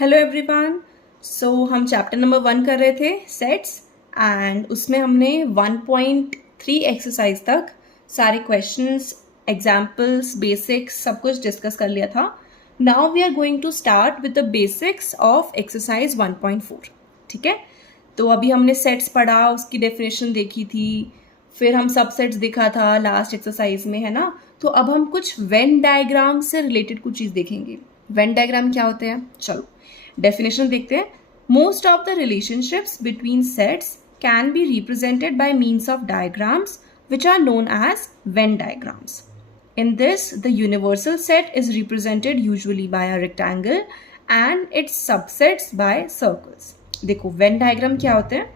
Hello everyone. हम chapter number 1 कर रहे थे सेट्स एंड उसमें हमने 1.3 एक्सरसाइज तक सारे क्वेश्चंस, एग्जाम्पल्स, बेसिक्स सब कुछ डिस्कस कर लिया था। Now we are going to start with the basics of exercise 1.4। ठीक है, तो अभी हमने सेट्स पढ़ा, उसकी डेफिनेशन देखी थी, फिर हम सबसेट्स देखा था लास्ट एक्सरसाइज में, है ना। तो अब हम कुछ वेन डायग्राम से रिलेटेड कुछ चीज़ देखेंगे। वेन डायग्राम क्या होते हैं, चलो डेफिनेशन देखते हैं। Most of the relationships between sets can be represented by means of diagrams which are known as Venn diagrams. In this, the universal set is represented usually by a rectangle and its subsets by circles. देखो Venn diagram क्या होते हैं।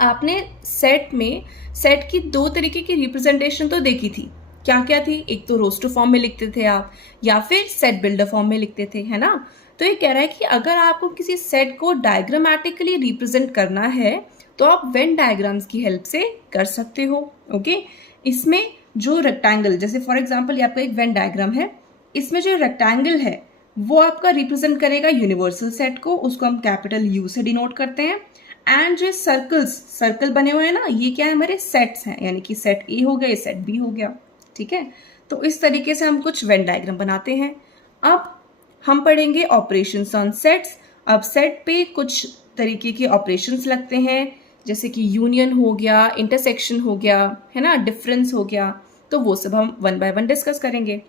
आपने set में set की दो तरीके की रिप्रेजेंटेशन तो देखी थी। क्या क्या थी, एक तो रोस्टर फॉर्म में लिखते थे आप, या फिर सेट बिल्डर फॉर्म में लिखते थे, है ना। तो ये कह रहा है कि अगर आपको किसी सेट को डायग्रामेटिकली रिप्रेजेंट करना है तो आप वेन डायग्राम्स की हेल्प से कर सकते हो। ओके, इसमें जो रेक्टेंगल, जैसे फॉर एग्जांपल ये आपका एक वेन डायग्राम है, इसमें जो रेक्टेंगल है वो आपका रिप्रेजेंट करेगा यूनिवर्सल सेट को, उसको हम कैपिटल यू से डिनोट करते हैं। एंड जो सर्कल बने हुए हैं ना, ये क्या है, हमारे सेट्स हैं, यानी कि सेट ए हो गया, सेट बी हो गया। ठीक है, तो इस तरीके से हम कुछ वेन डायग्राम बनाते हैं। अब हम पढ़ेंगे ऑपरेशंस ऑन सेट्स। अब सेट पे कुछ तरीके के ऑपरेशंस लगते हैं, जैसे कि यूनियन हो गया, इंटरसेक्शन हो गया, है ना, डिफरेंस हो गया। तो वो सब हम वन बाय वन डिस्कस करेंगे।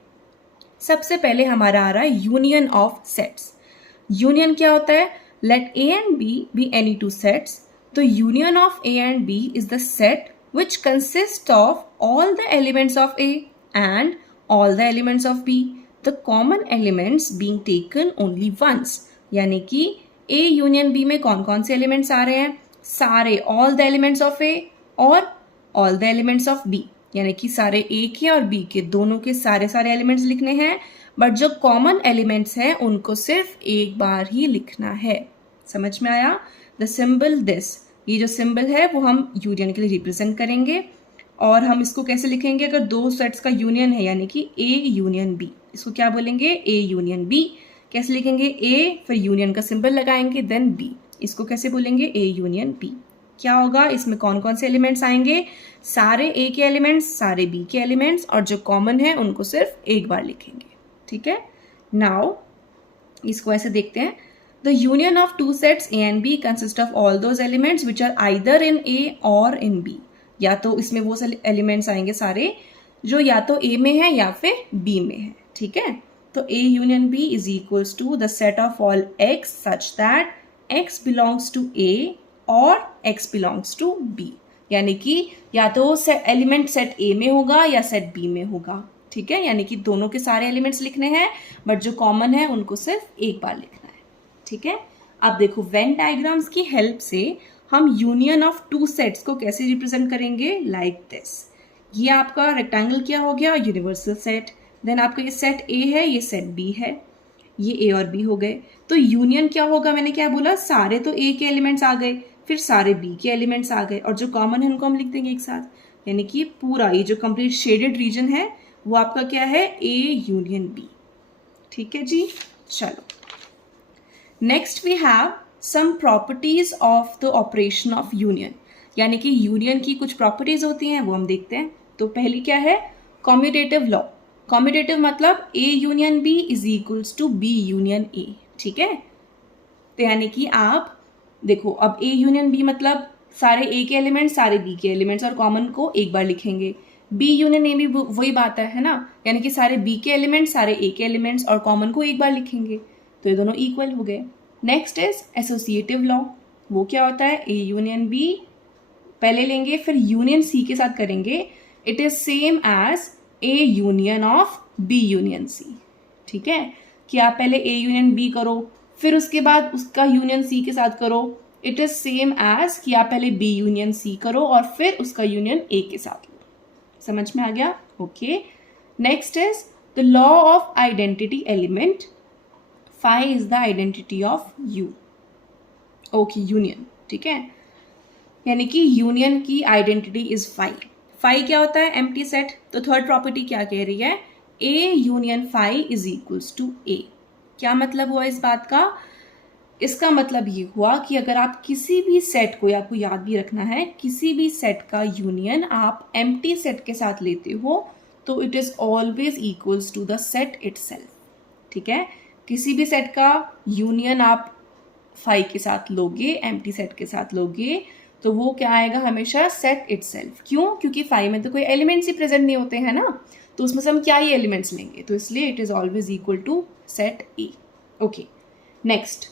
सबसे पहले हमारा आ रहा है यूनियन ऑफ सेट्स। यूनियन क्या होता है, let A and B be any two sets. The union of A and B is the set which consists of all the elements of A and all the elements of B, the common elements being taken only once। यानी कि A union B में कौन कौन से elements आ रहे हैं, सारे all the elements of A और all the elements of B, यानी कि सारे A के और B के दोनों के सारे सारे एलिमेंट्स लिखने हैं, बट जो कॉमन एलिमेंट्स हैं उनको सिर्फ एक बार ही लिखना है। समझ में आया। द सिंबल दिस, ये जो सिंबल है वो हम यूनियन के लिए रिप्रेजेंट करेंगे। और हम इसको कैसे लिखेंगे, अगर दो सेट्स का यूनियन है, यानी कि ए यूनियन बी, इसको क्या बोलेंगे, ए यूनियन बी। कैसे लिखेंगे, ए फिर यूनियन का सिंबल लगाएंगे, देन बी, इसको कैसे बोलेंगे, ए यूनियन बी। क्या होगा, इसमें कौन कौन से एलिमेंट्स आएंगे, सारे ए के एलिमेंट्स, सारे बी के एलिमेंट्स, और जो कॉमन है उनको सिर्फ एक बार लिखेंगे। ठीक है, नाउ इसको ऐसे देखते हैं। The union of two sets A and B consist of all those elements which are either in A or in B। या तो इसमें वो एलिमेंट्स आएंगे सारे जो या तो A में है या फिर B में है। ठीक है, तो A union B is equals to the set of all X such that X belongs to A और X belongs to B। यानी कि या तो एलिमेंट सेट A में होगा या सेट B में होगा। ठीक है, यानी कि दोनों के सारे एलिमेंट्स लिखने हैं, बट जो कॉमन है उनको सिर्फ एक बार लिखना है। ठीक है, अब देखो वेन डायग्राम्स की हेल्प से हम यूनियन ऑफ टू सेट्स को कैसे रिप्रेजेंट करेंगे, लाइक दिस। ये आपका रेक्टेंगल क्या हो गया, यूनिवर्सल सेट। देन आपका ये सेट ए है, ये सेट बी है, ये ए और बी हो गए। तो यूनियन क्या होगा, मैंने क्या बोला, सारे तो ए के एलिमेंट्स आ गए, फिर सारे बी के एलिमेंट्स आ गए, और जो कॉमन है उनको हम लिख देंगे एक साथ। यानी कि पूरा ये जो कंप्लीट शेडेड रीजन है वो आपका क्या है, ए यूनियन बी। ठीक है जी, चलो next we have some properties of the operation of union. यानी कि यूनियन की कुछ प्रॉपर्टीज होती हैं, वो हम देखते हैं। तो पहली क्या है, कॉम्यूटेटिव लॉ। कॉम्यूटेटिव मतलब A union B is equals to B union A. ठीक है, तो यानी कि आप देखो, अब ए यूनियन बी मतलब सारे ए के एलिमेंट्स सारे बी के एलिमेंट्स और कॉमन को एक बार लिखेंगे। बी यूनियन ए भी वही बात है ना, यानी कि सारे बी के एलिमेंट्स सारे ए के एलिमेंट्स और कॉमन को एक बार लिखेंगे, तो ये दोनों इक्वल हो गए। Next is associative law. वो क्या होता है, ए यूनियन बी पहले लेंगे, फिर यूनियन सी के साथ करेंगे। It is same as A union of B union C. ठीक है, कि आप पहले ए यूनियन बी करो, फिर उसके बाद उसका यूनियन सी के साथ करो। इट इज सेम एज कि आप पहले बी यूनियन सी करो और फिर उसका यूनियन ए के साथ लो। समझ में आ गया। Okay, next is the law of identity element. Phi is the identity of U। Okay, union. ठीक है, यानी कि यूनियन की आइडेंटिटी इज फाई। फाई क्या होता है, एम्प्टी सेट। तो थर्ड प्रॉपर्टी क्या कह रही है, A union phi is equals to A. क्या मतलब हुआ इस बात का, इसका मतलब ये हुआ कि अगर आप किसी भी सेट को, आपको याद भी रखना है, किसी भी सेट का यूनियन आप एम्प्टी सेट के साथ लेते हो तो it is always equals to the set itself. ठीक है, किसी भी सेट का यूनियन आप फाई के साथ लोगे, एम्प्टी सेट के साथ लोगे, तो वो क्या आएगा, हमेशा सेट इटसेल्फ। क्यों? क्योंकि फाई में तो कोई एलिमेंट्स ही प्रेजेंट नहीं होते हैं ना, तो उसमें से हम क्या ही एलिमेंट्स लेंगे, तो इसलिए it is always equal to set A. Okay, next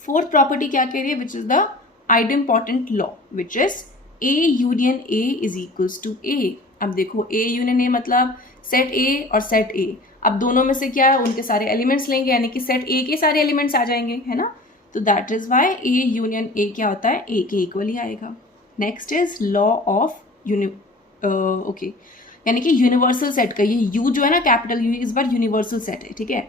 fourth property क्या कह रही है, which is the idempotent law, which is A union A is equals to A. अब देखो ए यूनियन ए मतलब सेट ए और सेट ए, अब दोनों में से क्या है, उनके सारे एलिमेंट्स लेंगे, यानी कि सेट ए के सारे एलिमेंट्स आ जाएंगे, है ना, तो that is why A union A क्या होता है, ए के इक्वल ही आएगा। Next is law of okay, यानी कि यूनिवर्सल सेट का, ये यू जो है ना, कैपिटल यू, इस बार यूनिवर्सल सेट है। ठीक है,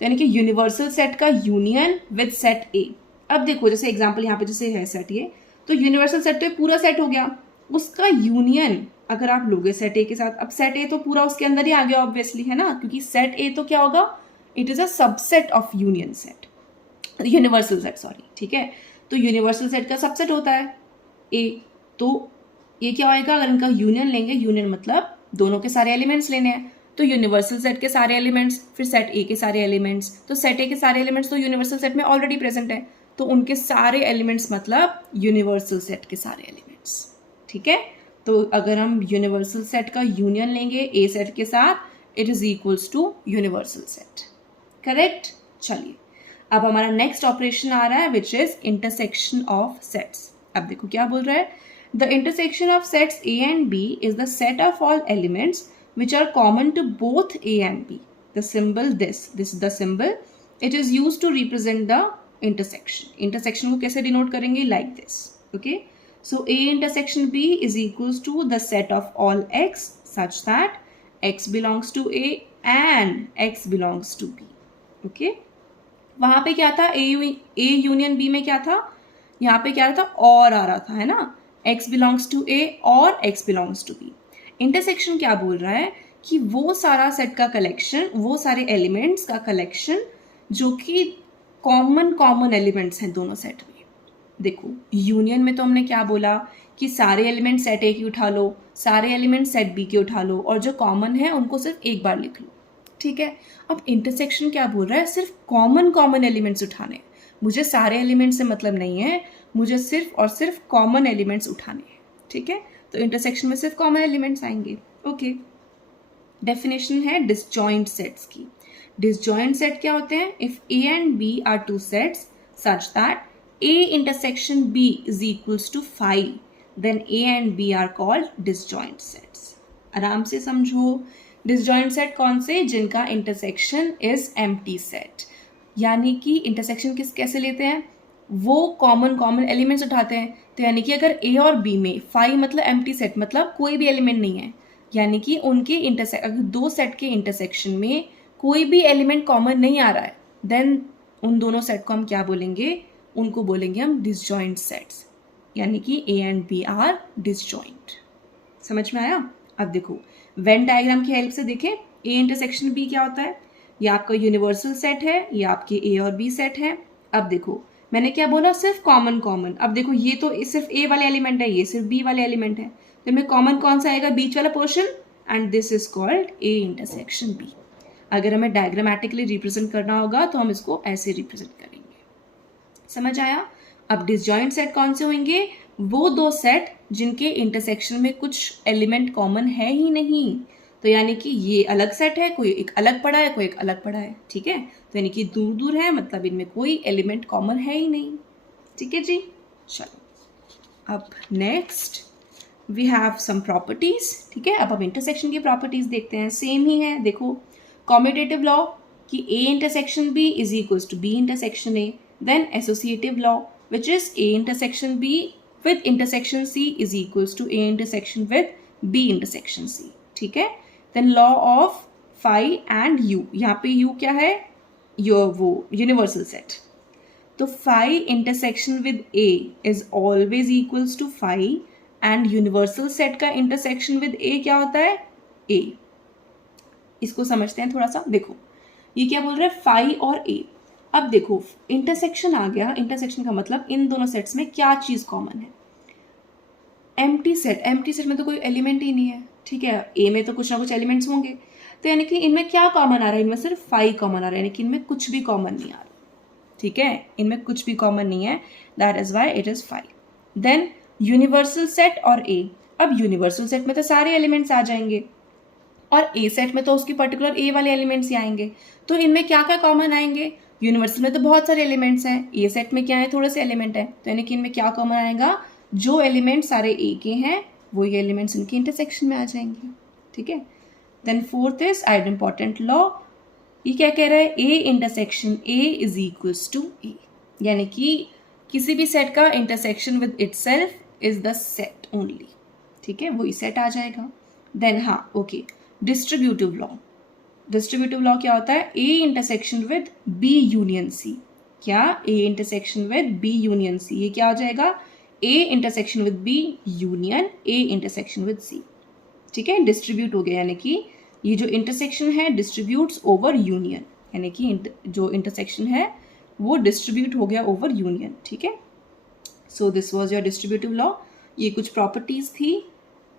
तो यानी कि यूनिवर्सल सेट का यूनियन विद सेट ए। अब देखो जैसे एग्जांपल यहाँ पे जैसे है सेट ये, तो यूनिवर्सल सेट तो पूरा सेट हो गया, उसका यूनियन अगर आप लोगे सेट ए के साथ, अब सेट ए तो पूरा उसके अंदर ही आ गया ऑब्वियसली, है ना, क्योंकि सेट ए तो क्या होगा, it is a subset of union set, universal set, sorry. ठीक है, तो यूनिवर्सल सेट का सबसेट होता है ए, तो ये क्या होएगा, अगर इनका यूनियन लेंगे, यूनियन मतलब दोनों के सारे एलिमेंट्स लेने हैं, तो यूनिवर्सल सेट के सारे एलिमेंट्स, फिर सेट ए के सारे एलिमेंट्स, तो सेट ए के सारे एलिमेंट्स तो यूनिवर्सल सेट में ऑलरेडी प्रेजेंट है, तो उनके सारे एलिमेंट्स मतलब यूनिवर्सल सेट के सारे एलिमेंट्स। ठीक है, तो अगर हम यूनिवर्सल सेट का यूनियन लेंगे ए सेट के साथ, it is equals to universal set. Correct. चलिए अब हमारा नेक्स्ट ऑपरेशन आ रहा है, which is intersection of sets. अब देखो क्या बोल रहा है, the intersection of sets A and B is the set of all elements which are common to both A and B. The symbol this is the symbol. It is used to represent the intersection. Intersection को कैसे denote करेंगे, like this. Okay. So A intersection B is equals to the set of all x such that x belongs to A and x belongs to B. Okay. वहाँ पे क्या था, A union B में क्या था, यहाँ पे क्या था, और आ रहा था, है ना, x belongs to A और x belongs to B. Intersection क्या बोल रहा है कि वो सारा सेट का कलेक्शन, वो सारे एलिमेंट्स का कलेक्शन जो कि कॉमन एलिमेंट्स हैं दोनों सेट में। देखो यूनियन में तो हमने क्या बोला कि सारे एलिमेंट सेट ए की उठा लो, सारे एलिमेंट सेट बी के उठा लो, और जो कॉमन है उनको सिर्फ एक बार लिख लो। ठीक है, अब इंटरसेक्शन क्या बोल रहा है, सिर्फ कॉमन एलिमेंट्स उठाने, मुझे सारे एलिमेंट्स से मतलब नहीं है, मुझे सिर्फ और सिर्फ कॉमन एलिमेंट्स उठाने हैं। ठीक है, तो इंटरसेक्शन में सिर्फ कॉमन एलिमेंट्स आएंगे। ओके, डेफिनेशन है डिसजॉइंट सेट्स की। डिसजॉइंट सेट क्या होते हैं, if A and B are two sets such that A intersection B is equals to phi, then A and B are called disjoint sets. आराम से समझो, disjoint set कौन से, जिनका इंटरसेक्शन इज एम्प्टी सेट, यानी कि इंटरसेक्शन कैसे लेते हैं, वो कॉमन एलिमेंट्स उठाते हैं। तो यानी कि अगर ए और बी में फाई मतलब एम्प्टी सेट, मतलब कोई भी एलिमेंट नहीं है, यानी कि उनके अगर दो सेट के इंटरसेक्शन में कोई भी एलिमेंट कॉमन नहीं आ रहा है, देन उन दोनों सेट को हम क्या बोलेंगे, उनको बोलेंगे हम डिसजॉइंट सेट्स, यानी कि A and B are disjoint. समझ में आया। अब देखो वेन डायग्राम की हेल्प से देखें, ए इंटरसेक्शन बी क्या होता है, ये आपका यूनिवर्सल सेट है, ये आपके ए और बी सेट है। अब देखो मैंने क्या बोला, सिर्फ कॉमन। अब देखो ये तो सिर्फ ए वाले एलिमेंट है, ये सिर्फ बी वाले एलिमेंट है, तो इनमें कॉमन कौन सा आएगा, बीच वाला portion, and this is called A intersection B. अगर हमें डायग्रामेटिकली रिप्रेजेंट करना होगा तो हम इसको ऐसे रिप्रेजेंट करेंगे। समझ आया। अब डिसजॉइंट सेट कौन से होंगे, वो दो सेट जिनके इंटरसेक्शन में कुछ एलिमेंट कॉमन है ही नहीं, तो यानी कि ये अलग सेट है, कोई एक अलग पड़ा है, कोई एक अलग पड़ा है। ठीक है, तो यानी कि दूर दूर है, मतलब इनमें कोई एलिमेंट कॉमन है ही नहीं। ठीक है जी, चलो अब next we have some properties. ठीक है, अब हम इंटरसेक्शन की प्रॉपर्टीज देखते हैं, सेम ही है। देखो कॉम्यूटेटिव लॉ कि A intersection B is equals to B intersection A, then associative law which is A intersection B with intersection C is equals to A intersection with B intersection C. ठीक है, then law of phi and U, यहाँ पे U क्या है, वो universal set, तो phi intersection with A is always equals to phi, and universal set का intersection with A क्या होता है, ए। इसको समझते हैं थोड़ा सा। देखो ये क्या बोल रहा है, फाई और ए। अब देखो इंटरसेक्शन आ गया, इंटरसेक्शन का मतलब इन दोनों सेट्स में क्या चीज़ कॉमन है, एम्प्टी सेट में तो कोई एलिमेंट ही नहीं है, ठीक है, ए में तो कुछ ना कुछ एलिमेंट्स होंगे, तो यानी कि इनमें क्या कॉमन आ रहा है, इनमें सिर्फ 5 कॉमन आ रहा है, यानी कि इनमें कुछ भी कॉमन नहीं आ रहा, ठीक है, इनमें कुछ भी कॉमन नहीं है, that is why it is 5. Then universal set और ए, अब यूनिवर्सल सेट में तो सारे एलिमेंट्स आ जाएंगे और ए सेट में तो उसकी पर्टिकुलर ए वाले एलिमेंट्स ही आएंगे, तो इनमें क्या क्या कॉमन आएंगे, यूनिवर्सल में तो बहुत सारे एलिमेंट्स हैं, ए सेट में क्या है, थोड़े से एलिमेंट है, तो यानी कि इनमें क्या कॉमन आएगा, जो एलिमेंट सारे ए के हैं वही एलिमेंट्स इनके इंटरसेक्शन में आ जाएंगे, ठीक है. Then fourth is idempotent law, ये क्या कह रहा है, A intersection A is equals to A, यानी कि किसी भी सेट का intersection with itself is the set only, ठीक है, वही सेट आ जाएगा. देन हाँ okay, distributive law, distributive law क्या होता है, A intersection with B union C, क्या, A intersection with B union C, ये क्या हो जाएगा, A intersection with B union A intersection with C, ठीक है, डिस्ट्रीब्यूट हो गया, यानी कि ये जो इंटरसेक्शन है डिस्ट्रीब्यूट्स ओवर यूनियन, यानी कि जो इंटरसेक्शन है वो डिस्ट्रीब्यूट हो गया ओवर यूनियन, ठीक है. So this was your distributive law, ये कुछ प्रॉपर्टीज थी.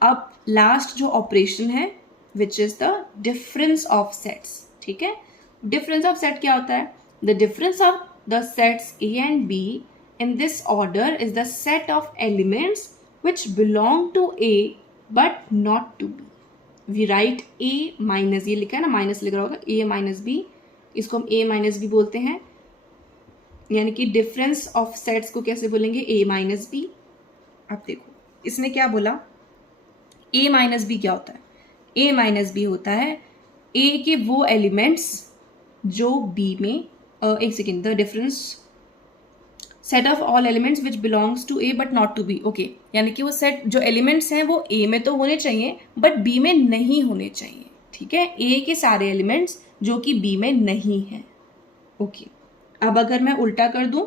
अब लास्ट जो ऑपरेशन है which is the difference of sets, ठीक है, डिफरेंस ऑफ सेट क्या होता है, the difference of the sets A and B in this order is the set of elements which belong to A but not to B. We write A minus, ये लिखा है ना, minus लिख रहा होगा, A minus B, इसको हम A minus B बोलते हैं, यानी कि डिफरेंस ऑफ सेट्स को कैसे बोलेंगे, A minus B. अब देखो इसने क्या बोला, A minus B क्या होता है, A minus B होता है A के वो एलिमेंट्स जो B में, एक second, the difference set of all elements which belongs to A but not to B, okay, यानी कि वो सेट जो एलिमेंट्स हैं वो ए में तो होने चाहिए बट बी में नहीं होने चाहिए, ठीक है, ए के सारे एलिमेंट्स जो कि बी में नहीं है, ओके. अब अगर मैं उल्टा कर दूं,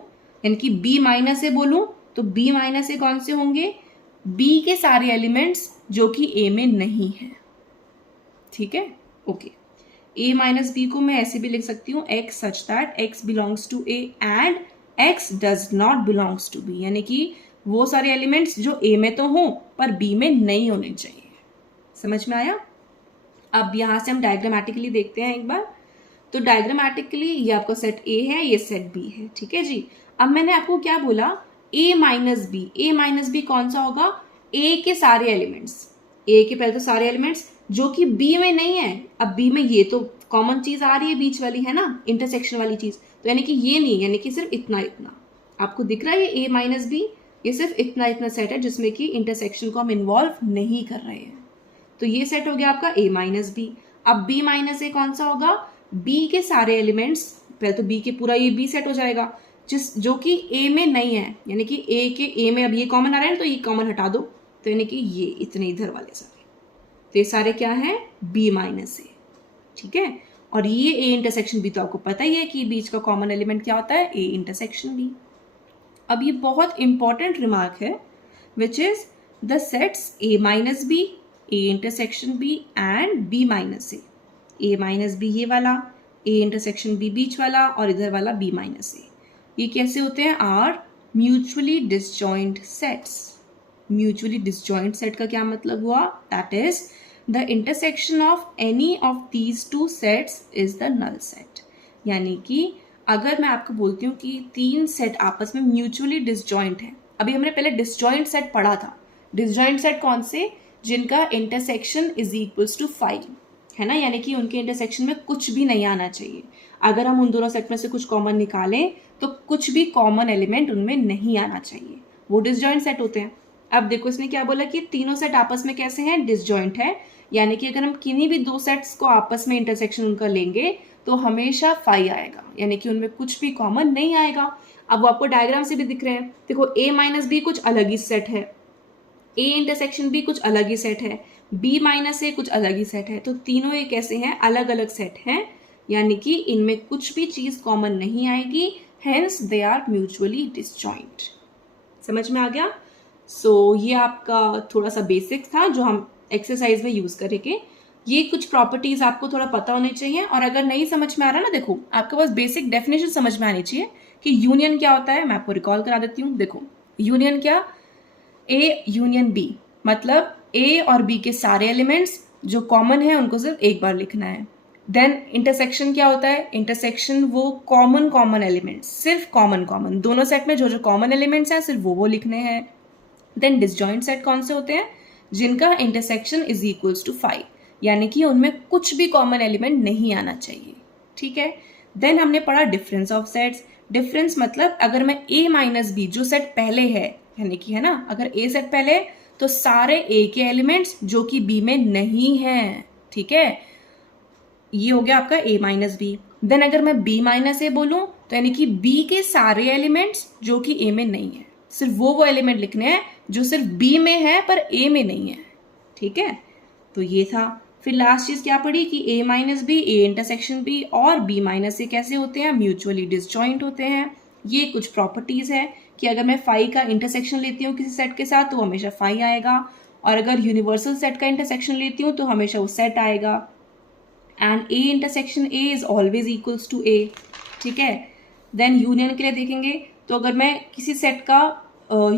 यानी कि बी माइनस ए बोलूं, तो बी माइनस ए कौन से होंगे, बी के सारे एलिमेंट्स जो कि ए में नहीं है, ठीक है, ओके. ए माइनस बी को मैं ऐसे भी लिख सकती हूँ, x such that x belongs to A and x does not belongs to B, यानी कि वो सारे एलिमेंट्स जो A में तो हों पर B में नहीं होने चाहिए. समझ में आया? अब यहां से हम डायग्रामेटिकली देखते हैं एक बार. तो डायग्रामेटिकली ये आपका सेट A है, ये सेट B है, ठीक है जी. अब मैंने आपको क्या बोला, A minus B, A minus B कौन सा होगा, A के सारे एलिमेंट्स, A के पहले तो सारे एलिमेंट्स जो कि B में नहीं है. अब B में ये तो कॉमन चीज आ रही है, बीच वाली है ना, इंटरसेक्शन वाली चीज, तो यानी कि ये नहीं, यानी कि सिर्फ इतना इतना आपको दिख रहा है, ये A माइनस बी, ये सिर्फ इतना इतना सेट है जिसमें कि इंटरसेक्शन को हम इन्वॉल्व नहीं कर रहे हैं. तो ये सेट हो गया आपका A माइनस बी. अब B माइनस ए कौन सा होगा, B के सारे एलिमेंट्स, पहले तो B के पूरा ये B सेट हो जाएगा जो कि A में नहीं है, यानी कि A में अब ये कॉमन आ रहा है, तो ये कॉमन हटा दो, तो यानी कि ये इतने इधर वाले सारे, तो ये सारे क्या है, B माइनस ए, ठीक है. और ये A इंटरसेक्शन बी तो आपको पता ही है कि बीच का कॉमन एलिमेंट क्या होता है, A इंटरसेक्शन बी. अब ये बहुत इंपॉर्टेंट रिमार्क है which is the sets A minus B, A intersection B and B minus A. A minus B ये वाला, A इंटरसेक्शन B बीच वाला, और इधर वाला B माइनस ए, ये कैसे होते हैं, are mutually disjoint sets. Mutually disjoint set का क्या मतलब हुआ, that is the intersection of any of these two sets is the null set. यानी कि अगर मैं आपको बोलती हूँ कि तीन सेट आपस में म्यूचुअली डिसजॉइंट है, अभी हमने पहले डिसजॉइंट सेट पढ़ा था, डिसजॉइंट सेट कौन से, जिनका इंटरसेक्शन इज इक्वल्स टू 5 है ना, यानी कि उनके इंटरसेक्शन में कुछ भी नहीं आना चाहिए. अगर हम उन दोनों सेट में से कुछ कॉमन निकालें तो कुछ भी कॉमन एलिमेंट उनमें नहीं आना चाहिए, वो डिसजॉइंट सेट होते हैं. अब देखो इसने क्या बोला कि तीनों सेट आपस में कैसे हैं, डिसजॉइंट है, यानी कि अगर हम किन्हीं भी दो सेट्स को आपस में इंटरसेक्शन उनका लेंगे तो हमेशा 5 आएगा, यानी कि उनमें कुछ भी कॉमन नहीं आएगा. अब वो आपको डायग्राम से भी दिख रहे हैं, देखो A माइनस बी कुछ अलग ही सेट है, A इंटरसेक्शन B कुछ अलग ही सेट है, B माइनस ए कुछ अलग ही सेट है, तो तीनों ये कैसे हैं, अलग अलग सेट हैं, यानी कि इनमें कुछ भी चीज कॉमन नहीं आएगी, hence they are mutually disjoint. समझ में आ गया? सो ये आपका थोड़ा सा बेसिक था जो हम एक्सरसाइज में यूज करेंगे. ये कुछ प्रॉपर्टीज आपको थोड़ा पता होनी चाहिए, और अगर नहीं समझ में आ रहा ना, देखो आपके पास बेसिक डेफिनेशन समझ में आनी चाहिए कि यूनियन क्या होता है। मैं आपको रिकॉल करा देती हूँ। देखो यूनियन क्या, ए यूनियन बी, मतलब ए और बी के सारे एलिमेंट्स जो कॉमन है उनको सिर्फ एक बार लिखना है। देन इंटरसेक्शन क्या होता है, इंटरसेक्शन वो कॉमन एलिमेंट्स, सिर्फ कॉमन दोनों सेट में जो जो कॉमन एलिमेंट्स हैं सिर्फ वो लिखने हैं। देन डिसजॉइंट सेट कौन से होते हैं, जिनका इंटरसेक्शन इज इक्वल्स टू 5, यानी कि उनमें कुछ भी कॉमन एलिमेंट नहीं आना चाहिए। ठीक है। देन हमने पढ़ा डिफरेंस ऑफ सेट्स। डिफरेंस मतलब अगर मैं a माइनस बी जो सेट पहले है, यानी कि है ना, अगर a सेट पहले है तो सारे a के एलिमेंट्स जो कि b में नहीं है, ठीक है, ये हो गया आपका a माइनस बी। देन अगर मैं b माइनस ए बोलूं तो यानी कि b के सारे एलिमेंट्स जो कि a में नहीं है, सिर्फ वो एलिमेंट लिखने हैं जो सिर्फ b में है पर a में नहीं है। ठीक है, तो ये था। फिर लास्ट चीज क्या पढ़ी कि a minus B, A intersection B और b माइनस ए कैसे होते हैं, म्यूचुअली डिसजॉइंट होते हैं। ये कुछ प्रॉपर्टीज है कि अगर मैं फाई का इंटरसेक्शन लेती हूँ किसी सेट के साथ तो हमेशा फाई आएगा, और अगर यूनिवर्सल सेट का इंटरसेक्शन लेती हूँ तो हमेशा वो सेट आएगा। And a intersection a is always equals to a। ठीक है। देन यूनियन के लिए देखेंगे तो अगर मैं किसी सेट का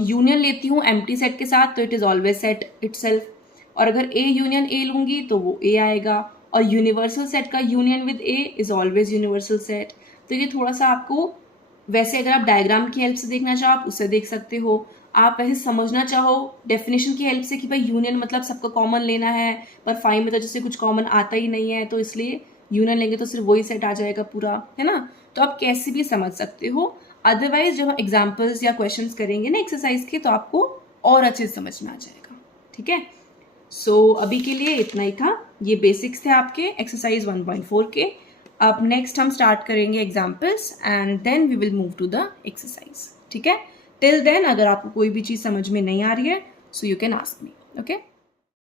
यूनियन लेती हूँ एम्प्टी सेट के साथ तो it is always set itself, और अगर a यूनियन a लूंगी तो वो a आएगा, और यूनिवर्सल सेट का union with a is always universal set. तो ये थोड़ा सा आपको, वैसे अगर आप डायग्राम की हेल्प से देखना चाहो आप उससे देख सकते हो, आप वैसे समझना चाहो डेफिनेशन की हेल्प से कि भाई यूनियन मतलब सबको कॉमन लेना है, पर फाइव में तो जैसे कुछ कॉमन आता ही नहीं है तो इसलिए यूनियन लेंगे तो सिर्फ वही सेट आ जाएगा पूरा, है ना। तो आप कैसे भी समझ सकते हो। अदरवाइज जब हम एग्जाम्पल्स या क्वेश्चंस करेंगे ना एक्सरसाइज के तो आपको और अच्छे से समझ में आ जाएगा। ठीक है। सो अभी के लिए इतना ही था, ये बेसिक्स थे आपके एक्सरसाइज 1.4 के। अब नेक्स्ट हम स्टार्ट करेंगे examples and then we will move to the exercise. ठीक है। टिल देन अगर आपको कोई भी चीज़ समझ में नहीं आ रही है so you can ask me. Okay.